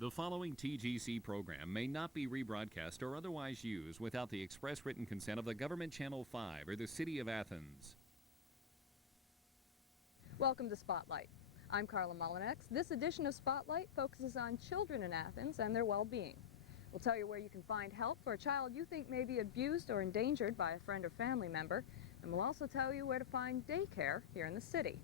The following TGC program may not be rebroadcast or otherwise used without the express written consent of the Government Channel 5 or the City of Athens. Welcome to Spotlight. I'm Carla Mullinex. This edition of Spotlight focuses on children in Athens and their well-being. We'll tell you where you can find help for a child you think may be abused or endangered by a friend or family member, and we'll also tell you where to find daycare here in the city.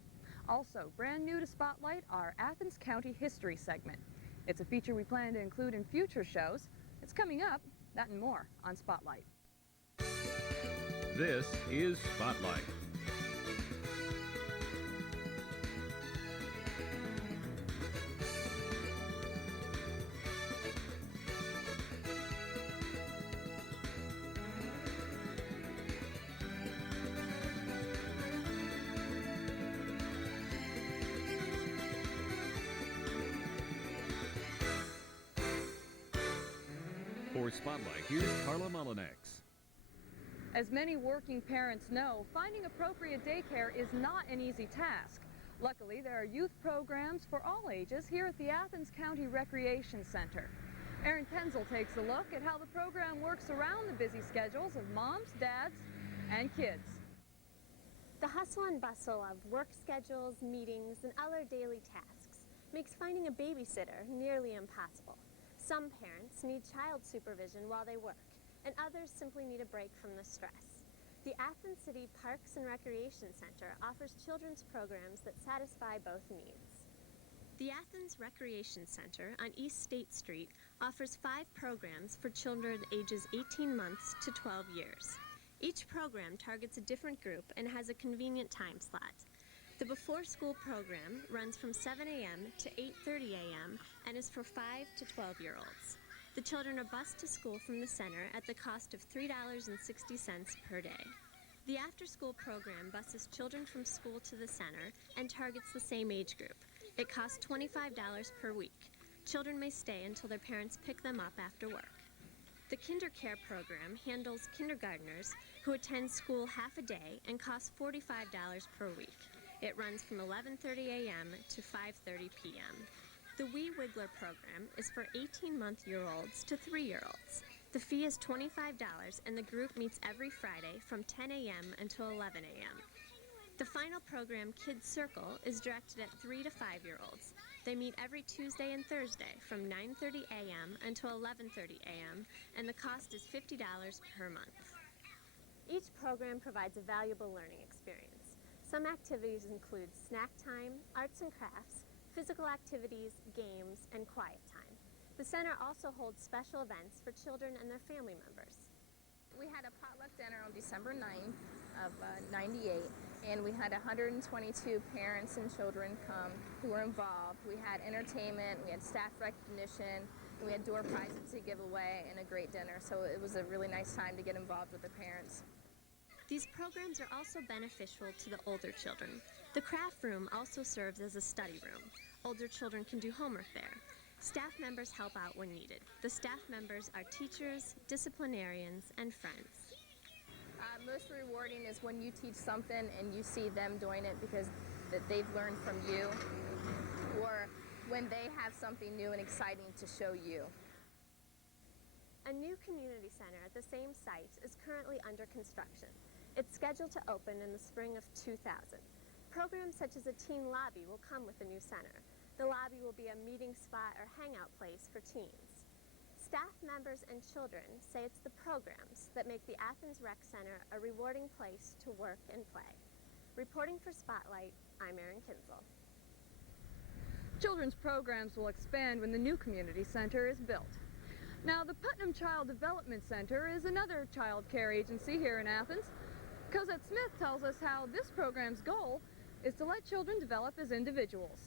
Also, brand new to Spotlight, our Athens County History segment. It's a feature we plan to include in future shows. It's coming up, that and more, on Spotlight. This is Spotlight. For Spotlight, here's Carla Mullinex. As many working parents know, finding appropriate daycare is not an easy task. Luckily, there are youth programs for all ages here at the Athens County Recreation Center. Erin Kenzel takes a look at how the program works around the busy schedules of moms, dads, and kids. The hustle and bustle of work schedules, meetings, and other daily tasks makes finding a babysitter nearly impossible. Some parents need child supervision while they work, and others simply need a break from the stress. The Athens City Parks and Recreation Center offers children's programs that satisfy both needs. The Athens Recreation Center on East State Street offers 5 programs for children ages 18 months to 12 years. Each program targets a different group and has a convenient time slot. The Before School program runs from 7 a.m. to 8:30 a.m. and is for 5 to 12-year-olds. The children are bused to school from the center at the cost of $3.60 per day. The after-school program buses children from school to the center and targets the same age group. It costs $25 per week. Children may stay until their parents pick them up after work. The KinderCare program handles kindergartners who attend school half a day and costs $45 per week. It runs from 11:30 a.m. to 5:30 p.m. The Wee Wiggler program is for 18-month-year-olds to 3-year-olds. The fee is $25 and the group meets every Friday from 10 a.m. until 11 a.m. The final program, Kids Circle, is directed at 3 to 5-year-olds. They meet every Tuesday and Thursday from 9:30 a.m. until 11:30 a.m. and the cost is $50 per month. Each program provides a valuable learning experience. Some activities include snack time, arts and crafts, physical activities, games, and quiet time. The center also holds special events for children and their family members. We had a potluck dinner on December 9th of '98, and we had 122 parents and children come who were involved. We had entertainment, we had staff recognition, and we had door prizes to give away, and a great dinner. So it was a really nice time to get involved with the parents. These programs are also beneficial to the older children. The craft room also serves as a study room. Older children can do homework there. Staff members help out when needed. The staff members are teachers, disciplinarians, and friends. Most rewarding is when you teach something and you see them doing it because that they've learned from you, or when they have something new and exciting to show you. A new community center at the same site is currently under construction. It's scheduled to open in the spring of 2000. Programs such as a teen lobby will come with the new center. The lobby will be a meeting spot or hangout place for teens. Staff members and children say it's the programs that make the Athens Rec Center a rewarding place to work and play. Reporting for Spotlight, I'm Erin Kenzel. Children's programs will expand when the new community center is built. Now, the Putnam Child Development Center is another child care agency here in Athens. Cosette Smith tells us how this program's goal is to let children develop as individuals.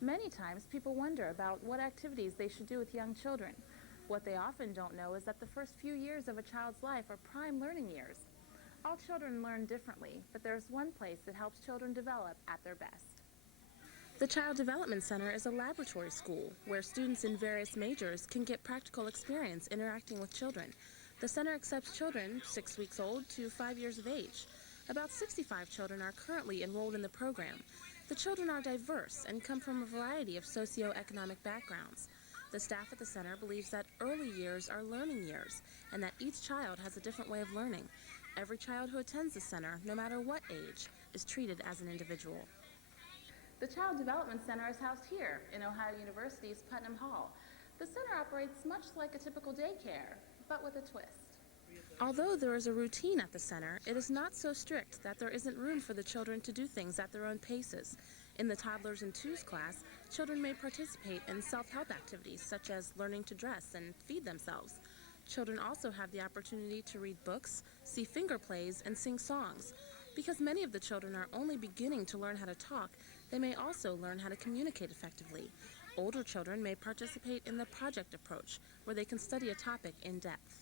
Many times people wonder about what activities they should do with young children. What they often don't know is that the first few years of a child's life are prime learning years. All children learn differently, but there's one place that helps children develop at their best. The Child Development Center is a laboratory school where students in various majors can get practical experience interacting with children. The center accepts children 6 weeks old to 5 years of age. About 65 children are currently enrolled in the program. The children are diverse and come from a variety of socioeconomic backgrounds. The staff at the center believes that early years are learning years and that each child has a different way of learning. Every child who attends the center, no matter what age, is treated as an individual. The Child Development Center is housed here in Ohio University's Putnam Hall. The center operates much like a typical daycare, but with a twist. Although there is a routine at the center, it is not so strict that there isn't room for the children to do things at their own paces. In the Toddlers and Twos class, children may participate in self-help activities such as learning to dress and feed themselves. Children also have the opportunity to read books, see finger plays, and sing songs. Because many of the children are only beginning to learn how to talk, they may also learn how to communicate effectively. Older children may participate in the project approach, where they can study a topic in depth.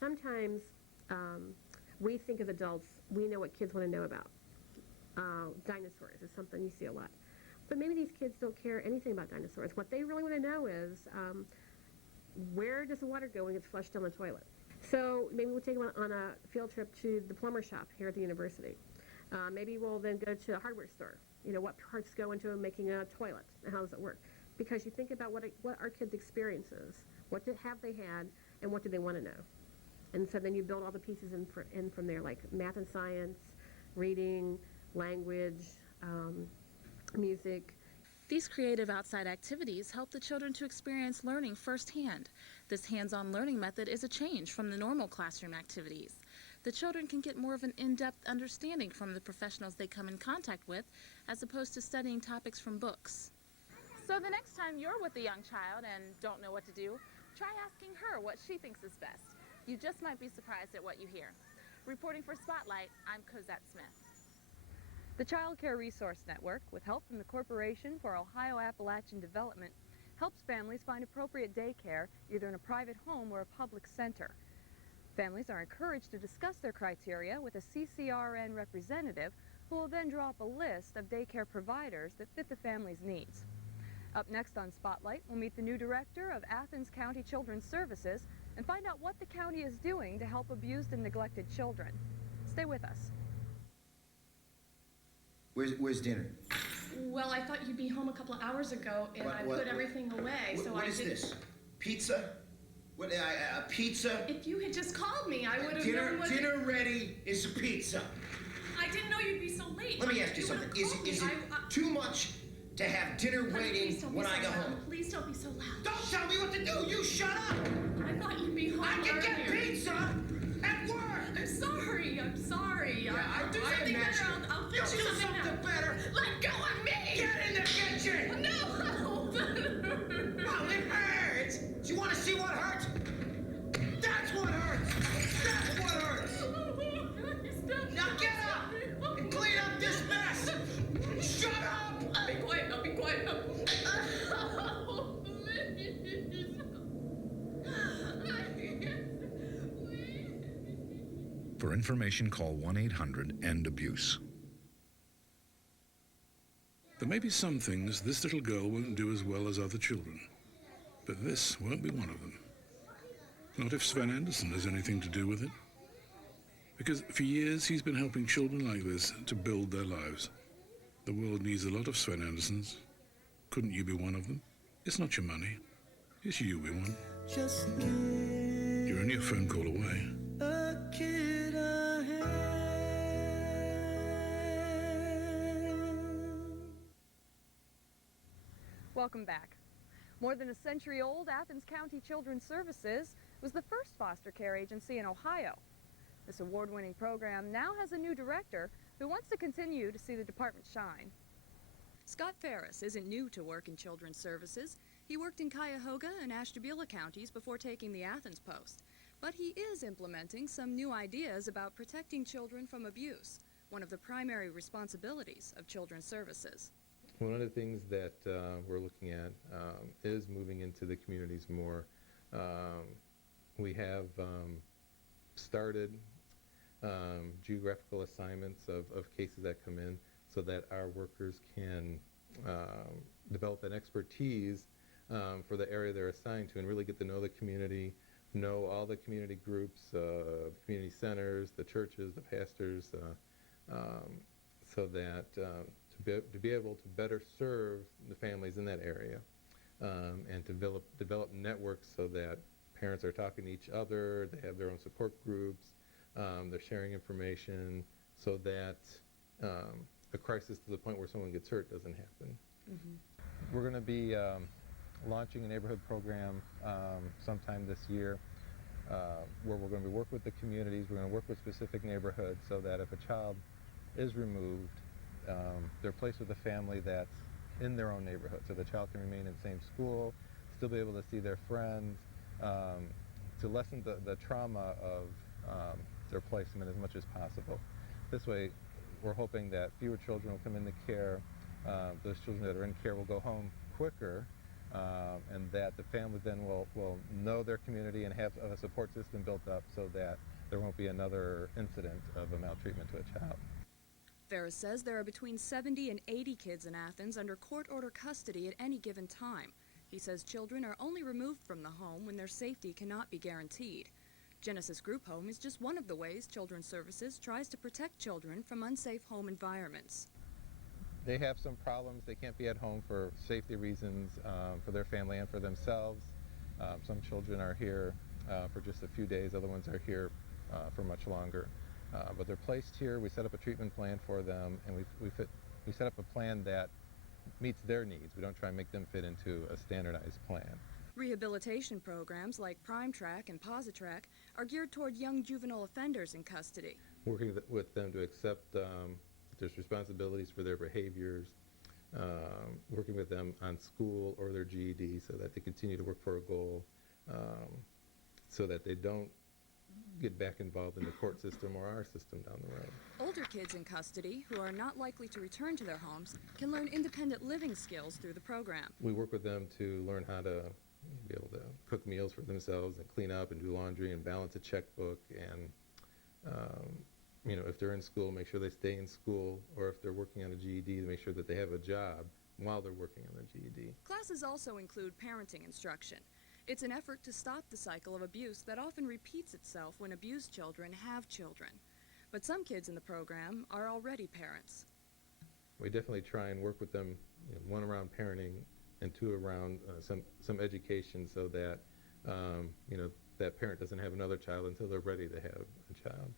Sometimes we think as adults, we know what kids want to know about. Dinosaurs is something you see a lot. But maybe these kids don't care anything about dinosaurs. What they really want to know is, where does the water go when it gets flushed down the toilet? So maybe we'll take them on a field trip to the plumber shop here at the university. Maybe we'll then go to a hardware store. You know, what parts go into making a toilet, and how does it work? Because you think about what our kids' experience is. What have they had, and what do they want to know? And so then you build all the pieces in from there, like math and science, reading, language, music. These creative outside activities help the children to experience learning firsthand. This hands-on learning method is a change from the normal classroom activities. The children can get more of an in-depth understanding from the professionals they come in contact with, as opposed to studying topics from books. So the next time you're with a young child and don't know what to do, try asking her what she thinks is best. You just might be surprised at what you hear. Reporting for Spotlight, I'm Cosette Smith. The Child Care Resource Network, with help from the Corporation for Ohio Appalachian Development, helps families find appropriate daycare either in a private home or a public center. Families are encouraged to discuss their criteria with a CCRN representative who will then draw up a list of daycare providers that fit the family's needs. Up next on Spotlight, we'll meet the new director of Athens County Children's Services and find out what the county is doing to help abused and neglected children. Stay with us. Where's dinner? Well, I thought you'd be home a couple of hours ago, and I put everything away, so what I is didn't... this? Pizza? What, pizza? If you had just called me, I would have known what... Dinner ready is pizza. I didn't know you'd be so late. Let me ask you something. Is it too much to have dinner waiting when I go home? Please don't be so loud. Don't tell me what to do! You shut up! I thought you'd be home I can get earlier. pizza at work! I'm sorry. Yeah, I'll do something better. I'll fix you something better! Let go of me! Get in the kitchen! No! Well, it hurts! Do you want to see what hurts? That's what hurts! That's what hurts! Now get up and clean up this mess! Shut up! I'll be quiet. Oh, For information, call 1-800-END-ABUSE. There may be some things this little girl won't do as well as other children, but this won't be one of them. Not if Sven Anderson has anything to do with it. Because for years he's been helping children like this to build their lives. The world needs a lot of Sven Andersons. Couldn't you be one of them? It's not your money. It's you we want. You're only a phone call away. Welcome back. More than a century old, Athens County Children's Services was the first foster care agency in Ohio. This award-winning program now has a new director who wants to continue to see the department shine. Scott Ferris isn't new to work in children's services. He worked in Cuyahoga and Ashtabula counties before taking the Athens post. But he is implementing some new ideas about protecting children from abuse, one of the primary responsibilities of children's services. One of the things that we're looking at is moving into the communities more. We have started geographical assignments of cases that come in so that our workers can develop an expertise for the area they're assigned to and really get to know the community, know all the community groups, community centers, the churches, the pastors, so that to to be able to better serve the families in that area, and develop networks so that parents are talking to each other, they have their own support groups, they're sharing information so that a crisis to the point where someone gets hurt doesn't happen. We're going to be launching a neighborhood program sometime this year where we're going to work with the communities. We're going to work with specific neighborhoods so that if a child is removed, they're placed with a family that's in their own neighborhood, so the child can remain in the same school, still be able to see their friends, to lessen the trauma of their placement as much as possible. This way, we're hoping that fewer children will come into care, those children that are in care will go home quicker, and that the family then will know their community and have a support system built up so that there won't be another incident of a maltreatment to a child. Ferris says there are between 70 and 80 kids in Athens under court-order custody at any given time. He says children are only removed from the home when their safety cannot be guaranteed. Genesis Group Home is just one of the ways Children's Services tries to protect children from unsafe home environments. They have some problems. They can't be at home for safety reasons, for their family and for themselves. Some children are here for just a few days. Other ones are here for much longer. But they're placed here. We set up a treatment plan for them, and we set up a plan that meets their needs. We don't try and make them fit into a standardized plan. Rehabilitation programs like Prime Track and Positrack are geared toward young juvenile offenders in custody. Working with them to accept their responsibilities for their behaviors, working with them on school or their GED so that they continue to work for a goal, so that they don't get back involved in the court system or our system down the road. Older kids in custody who are not likely to return to their homes can learn independent living skills through the program. We work with them to learn how to be able to cook meals for themselves and clean up and do laundry and balance a checkbook, and if they're in school, make sure they stay in school, or if they're working on a GED, to make sure that they have a job while they're working on their GED. Classes also include parenting instruction. It's an effort to stop the cycle of abuse that often repeats itself when abused children have children. But some kids in the program are already parents. We definitely try and work with them, one around parenting and two around some education, so that that parent doesn't have another child until they're ready to have a child.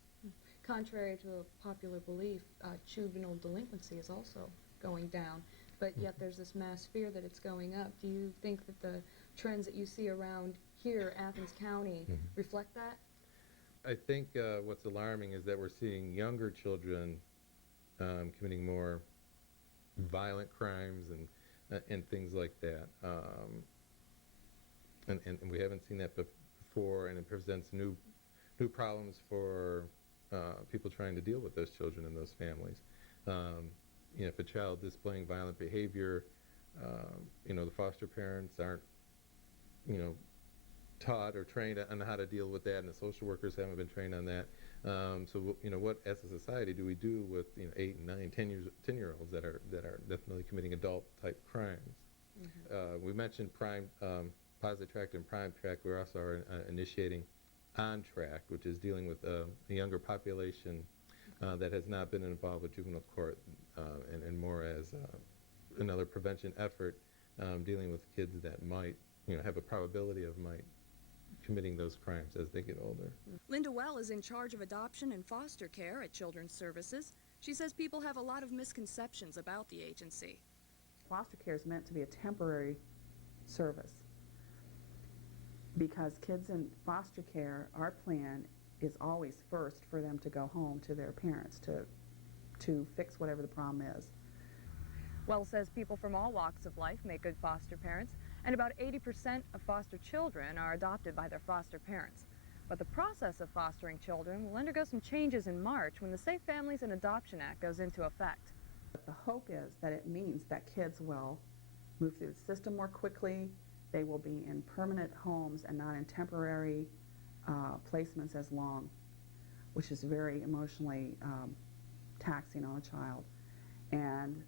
Contrary to a popular belief, juvenile delinquency is also going down, but yet there's this mass fear that it's going up. Do you think that the trends that you see around here, Athens County, reflect that? I think what's alarming is that we're seeing younger children committing more violent crimes and things like that. And we haven't seen that before, and it presents new problems for people trying to deal with those children and those families. If a child displaying violent behavior, the foster parents aren't, taught or trained on how to deal with that, and the social workers haven't been trained on that. So what as a society do we do with 8 and 9, 10-year-olds that are definitely committing adult type crimes? We mentioned Positrack and Prime Track. We also are initiating On Track, which is dealing with a younger population that has not been involved with juvenile court, and more as another prevention effort, dealing with kids that might have a probability of committing those crimes as they get older. Linda Well is in charge of adoption and foster care at Children's Services. She says people have a lot of misconceptions about the agency. Foster care is meant to be a temporary service, because kids in foster care, our plan is always first for them to go home to their parents to fix whatever the problem is. Well says people from all walks of life make good foster parents, and about 80% of foster children are adopted by their foster parents. But the process of fostering children will undergo some changes in March when the Safe Families and Adoption Act goes into effect. But the hope is that it means that kids will move through the system more quickly, they will be in permanent homes and not in temporary placements as long, which is very emotionally taxing on a child. And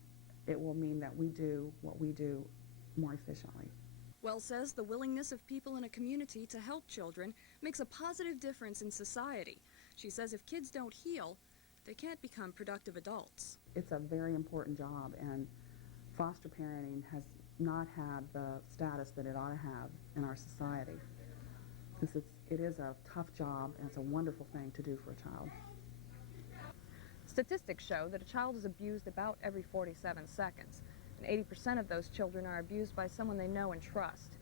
it will mean that we do what we do more efficiently. Well says the willingness of people in a community to help children makes a positive difference in society. She says if kids don't heal, they can't become productive adults. It's a very important job, and foster parenting has not had the status that it ought to have in our society. Because it is a tough job, and it's a wonderful thing to do for a child. Statistics show that a child is abused about every 47 seconds, and 80% of those children are abused by someone they know and trust.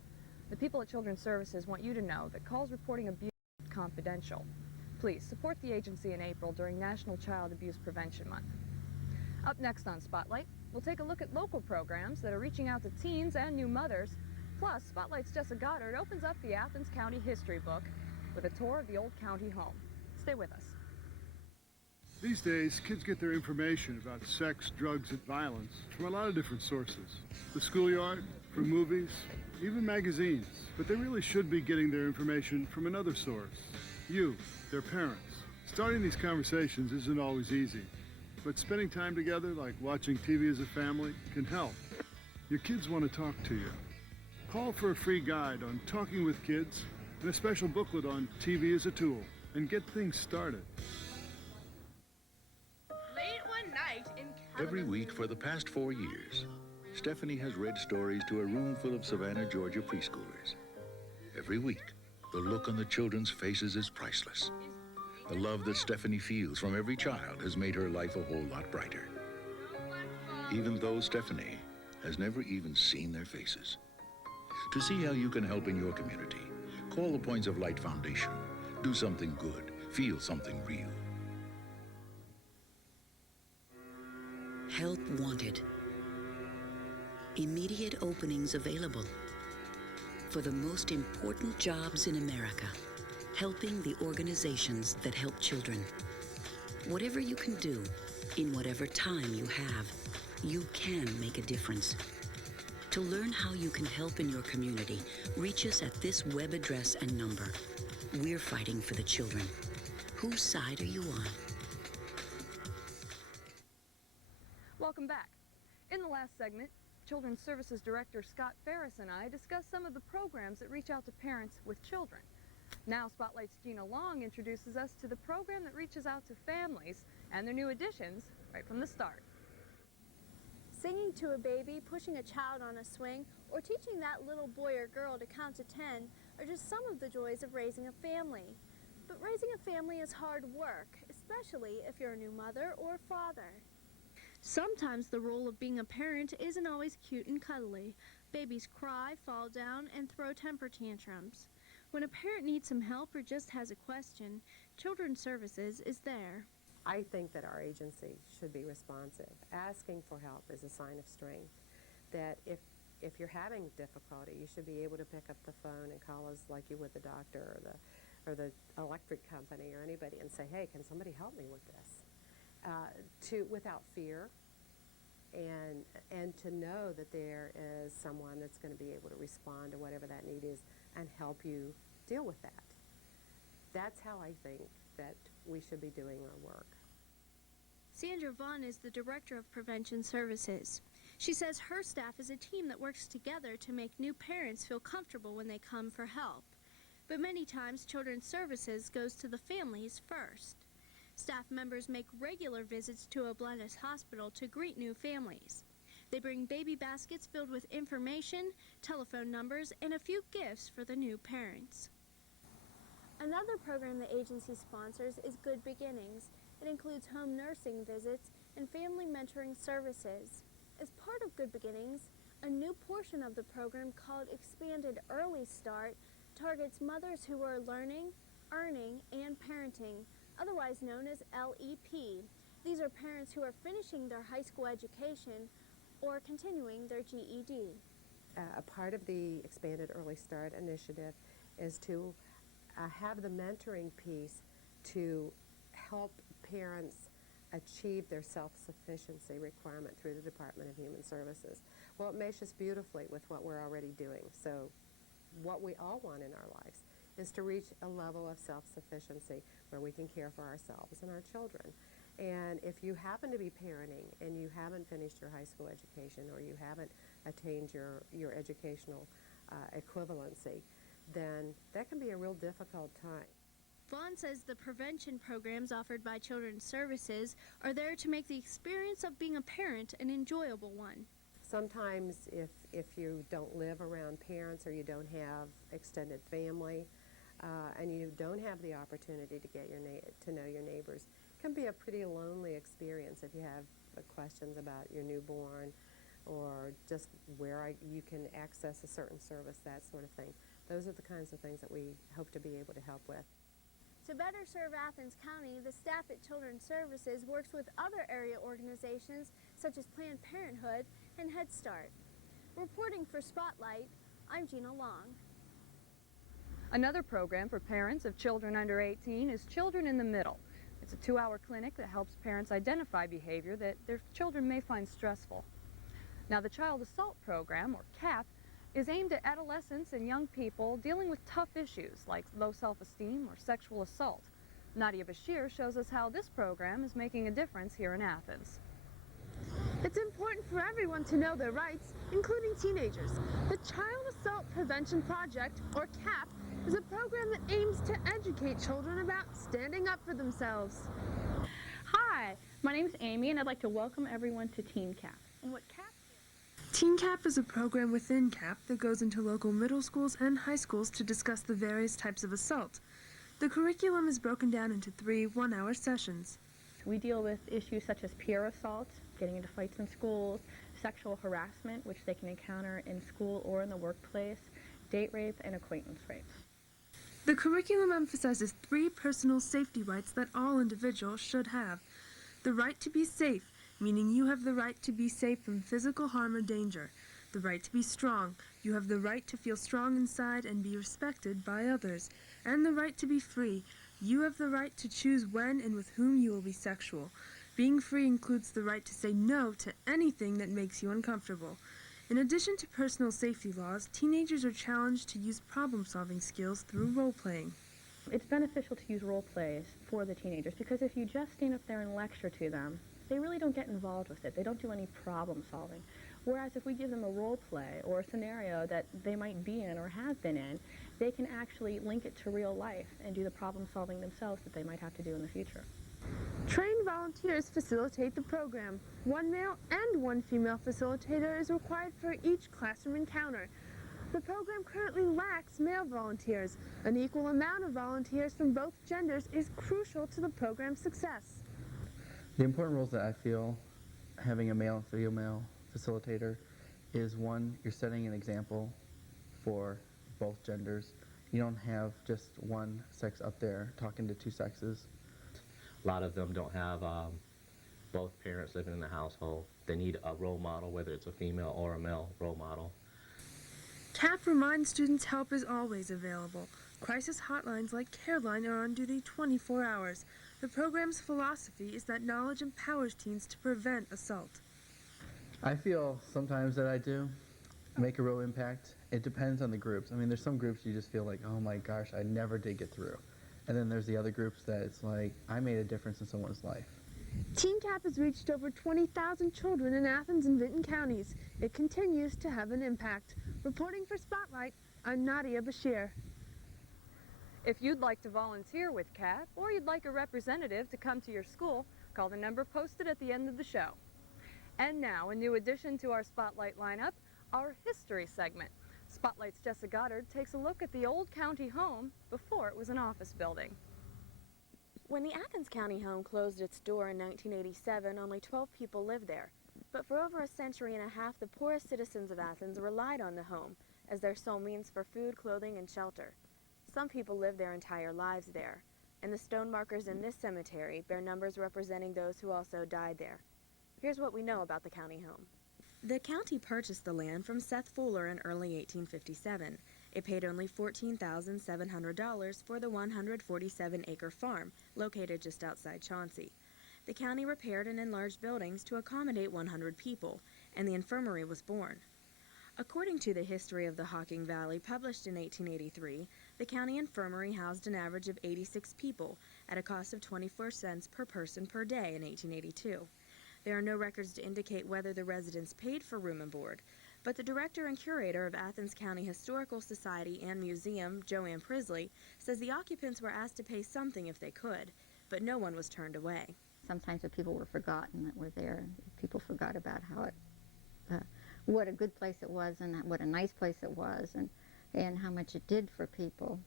The people at Children's Services want you to know that calls reporting abuse are confidential. Please support the agency in April during National Child Abuse Prevention Month. Up next on Spotlight, we'll take a look at local programs that are reaching out to teens and new mothers. Plus, Spotlight's Jessa Goddard opens up the Athens County History book with a tour of the old county home. Stay with us. These days, kids get their information about sex, drugs, and violence from a lot of different sources. The schoolyard, from movies, even magazines. But they really should be getting their information from another source. You, their parents. Starting these conversations isn't always easy, but spending time together, like watching TV as a family, can help. Your kids want to talk to you. Call for a free guide on talking with kids and a special booklet on TV as a tool, and get things started. Every week for the past 4 years, Stephanie has read stories to a room full of Savannah, Georgia preschoolers. Every week, the look on the children's faces is priceless. The love that Stephanie feels from every child has made her life a whole lot brighter. Even though Stephanie has never even seen their faces. To see how you can help in your community, call the Points of Light Foundation. Do something good. Feel something real. Help wanted. Immediate openings available. For the most important jobs in America, helping the organizations that help children. Whatever you can do, in whatever time you have, you can make a difference. To learn how you can help in your community, reach us at this web address and number. We're fighting for the children. Whose side are you on? Welcome back. In the last segment, Children's Services Director Scott Ferris and I discussed some of the programs that reach out to parents with children. Now Spotlight's Gina Long introduces us to the program that reaches out to families and their new additions right from the start. Singing to a baby, pushing a child on a swing, or teaching that little boy or girl to count to 10 are just some of the joys of raising a family. But raising a family is hard work, especially if you're a new mother or father. Sometimes the role of being a parent isn't always cute and cuddly. Babies cry, fall down, and throw temper tantrums. When a parent needs some help or just has a question, Children's Services is there. I think that our agency should be responsive. Asking for help is a sign of strength. That if you're having difficulty, you should be able to pick up the phone and call us like you would the doctor or the electric company or anybody and say, hey, can somebody help me with this? Without fear, and to know that there is someone that's going to be able to respond to whatever that need is and help you deal with that. That's how I think that we should be doing our work. Sandra Vaughn is the Director of Prevention Services. She says her staff is a team that works together to make new parents feel comfortable when they come for help. But many times, Children's Services goes to the families first. Staff members make regular visits to Oblenis Hospital to greet new families. They bring baby baskets filled with information, telephone numbers, and a few gifts for the new parents. Another program the agency sponsors is Good Beginnings. It includes home nursing visits and family mentoring services. As part of Good Beginnings, a new portion of the program called Expanded Early Start targets mothers who are learning, earning, and parenting, otherwise known as LEP. These are parents who are finishing their high school education or continuing their GED. A part of the Expanded Early Start initiative is to have the mentoring piece to help parents achieve their self-sufficiency requirement through the Department of Human Services. Well, it meshes beautifully with what we're already doing. So what we all want in our lives is to reach a level of self-sufficiency where we can care for ourselves and our children. And if you happen to be parenting and you haven't finished your high school education or you haven't attained your educational equivalency, then that can be a real difficult time. Vaughn says the prevention programs offered by Children's Services are there to make the experience of being a parent an enjoyable one. Sometimes if you don't live around parents or you don't have extended family and you don't have the opportunity to get to know your neighbors, it can be a pretty lonely experience if you have questions about your newborn or just where you can access a certain service, that sort of thing. Those are the kinds of things that we hope to be able to help with. To better serve Athens County, the staff at Children's Services works with other area organizations such as Planned Parenthood and Head Start. Reporting for Spotlight, I'm Gina Long. Another program for parents of children under 18 is Children in the Middle. It's a 2-hour clinic that helps parents identify behavior that their children may find stressful. Now, the Child Assault Program, or CAP, is aimed at adolescents and young people dealing with tough issues like low self-esteem or sexual assault. Nadia Bashir shows us how this program is making a difference here in Athens. It's important for everyone to know their rights, including teenagers. The Child Assault Prevention Project, or CAP, is a program that aims to educate children about standing up for themselves. Hi, my name is Amy, and I'd like to welcome everyone to Teen CAP. And what CAP Teen CAP is a program within CAP that goes into local middle schools and high schools to discuss the various types of assault. The curriculum is broken down into 3 one-hour sessions. We deal with issues such as peer assault, getting into fights in schools, sexual harassment, which they can encounter in school or in the workplace, date rape, and acquaintance rape. The curriculum emphasizes 3 personal safety rights that all individuals should have. The right to be safe, meaning you have the right to be safe from physical harm or danger. The right to be strong, you have the right to feel strong inside and be respected by others. And the right to be free, you have the right to choose when and with whom you will be sexual. Being free includes the right to say no to anything that makes you uncomfortable. In addition to personal safety laws, teenagers are challenged to use problem-solving skills through role-playing. It's beneficial to use role plays for the teenagers because if you just stand up there and lecture to them, they really don't get involved with it. They don't do any problem solving. Whereas if we give them a role play or a scenario that they might be in or have been in, they can actually link it to real life and do the problem solving themselves that they might have to do in the future. Trained volunteers facilitate the program. 1 male and 1 female facilitator is required for each classroom encounter. The program currently lacks male volunteers. An equal amount of volunteers from both genders is crucial to the program's success. The important roles that I feel having a male and female facilitator is 1, you're setting an example for both genders. You don't have just one sex up there talking to 2 sexes. A lot of them don't have both parents living in the household. They need a role model, whether it's a female or a male role model. CAP reminds students help is always available. Crisis hotlines like Careline are on duty 24 hours. The program's philosophy is that knowledge empowers teens to prevent assault. I feel sometimes that I do make a real impact. It depends on the groups. I mean, there's some groups you just feel like, oh my gosh, I never did get through. And then there's the other groups that it's like, I made a difference in someone's life. Teen CAP has reached over 20,000 children in Athens and Vinton counties. It continues to have an impact. Reporting for Spotlight, I'm Nadia Bashir. If you'd like to volunteer with CAP or you'd like a representative to come to your school, call the number posted at the end of the show. And now, a new addition to our Spotlight lineup, our history segment. Spotlight's Jessica Goddard takes a look at the old county home before it was an office building. When the Athens County home closed its door in 1987, only 12 people lived there. But for over a century and a half, the poorest citizens of Athens relied on the home as their sole means for food, clothing, and shelter. Some people lived their entire lives there, and the stone markers in this cemetery bear numbers representing those who also died there. Here's what we know about the county home. The county purchased the land from Seth Fuller in early 1857. It paid only $14,700 for the 147-acre farm located just outside Chauncey. The county repaired and enlarged buildings to accommodate 100 people, and the infirmary was born. According to the History of the Hocking Valley, published in 1883, the county infirmary housed an average of 86 people at a cost of 24 cents per person per day in 1882. There are no records to indicate whether the residents paid for room and board, But the director and curator of Athens County Historical Society and Museum, Joanne Prisley, says the occupants were asked to pay something if they could, but no one was turned away. Sometimes the people were forgotten that were there. People forgot about how it, what a good place it was and what a nice place it was and how much it did for people.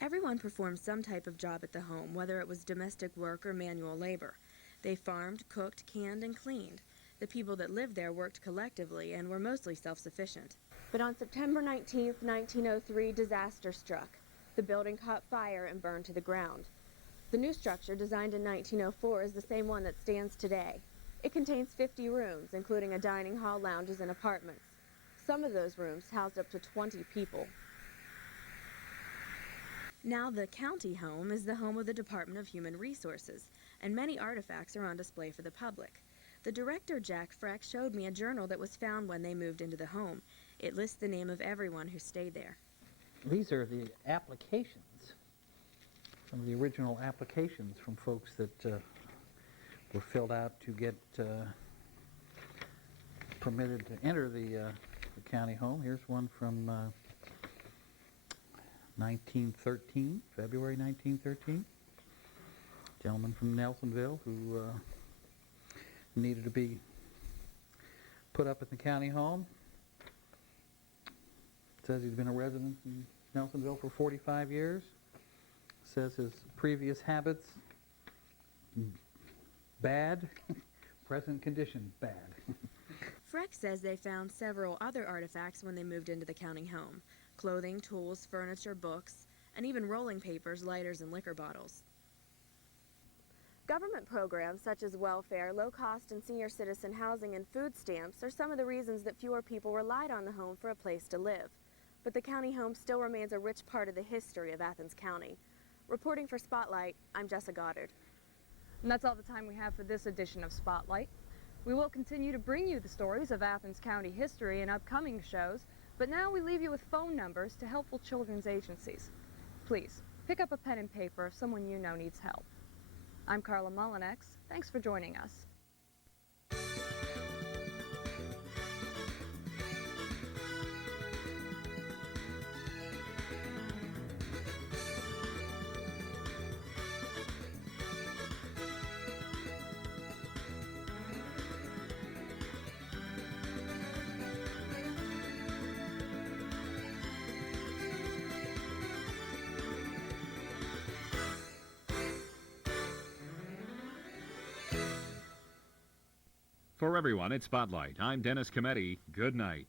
Everyone performed some type of job at the home, whether it was domestic work or manual labor. They farmed, cooked, canned, and cleaned. The people that lived there worked collectively and were mostly self-sufficient. But on September 19, 1903, disaster struck. The building caught fire and burned to the ground. The new structure, designed in 1904, is the same one that stands today. It contains 50 rooms, including a dining hall, lounges, and apartments. Some of those rooms housed up to 20 people. Now the county home is the home of the Department of Human Resources, and many artifacts are on display for the public. The director, Jack Freck, showed me a journal that was found when they moved into the home. It lists the name of everyone who stayed there. These are the applications, some of the original applications from folks that were filled out to get permitted to enter the county home. Here's one from 1913, February 1913. Gentleman from Nelsonville who needed to be put up at the county home. Says he's been a resident in Nelsonville for 45 years. Says his previous habits, bad. Present condition, bad. Freck says they found several other artifacts when they moved into the county home: clothing, tools, furniture, books, and even rolling papers, lighters, and liquor bottles. Government programs such as welfare, low-cost and senior citizen housing, and food stamps are some of the reasons that fewer people relied on the home for a place to live. But the county home still remains a rich part of the history of Athens County. Reporting for Spotlight, I'm Jessa Goddard. And that's all the time we have for this edition of Spotlight. We will continue to bring you the stories of Athens County history in upcoming shows, but now we leave you with phone numbers to helpful children's agencies. Please, pick up a pen and paper if someone you know needs help. I'm Carla Mullinex. Thanks for joining us. For everyone at Spotlight, I'm Dennis Cometti. Good night.